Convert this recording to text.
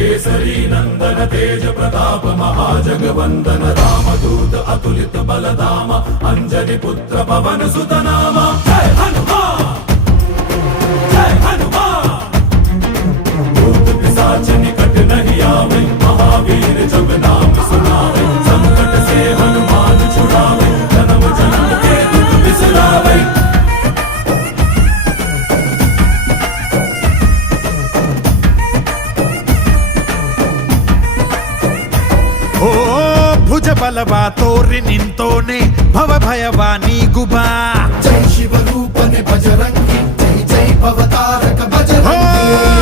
केसरी नंदन तेज प्रताप महाजगवंदन रामदूत अतुलित बलधामा अंजनी पुत्र पवन सुत नामा जय हनुमान जय हनुमान। भूत पिशाच निकट नहीं आवे महावीर जब नाम सुनावे संकट से हनुमान छुड़ावे जन्म जन्म के दुख बिसरावे। ಓ ಭುಜ ಬಲವ ತೋರಿ ನಿಂತೋನೆ ಭವ ಭಯವ ನೀಗುಬಾ ಜೈ ಶಿವರೂಪನೆ ಬಜರಂಗಿ ಜೈ ಜೈ ಭವತಾರಕ ಬಜರಂಗಿ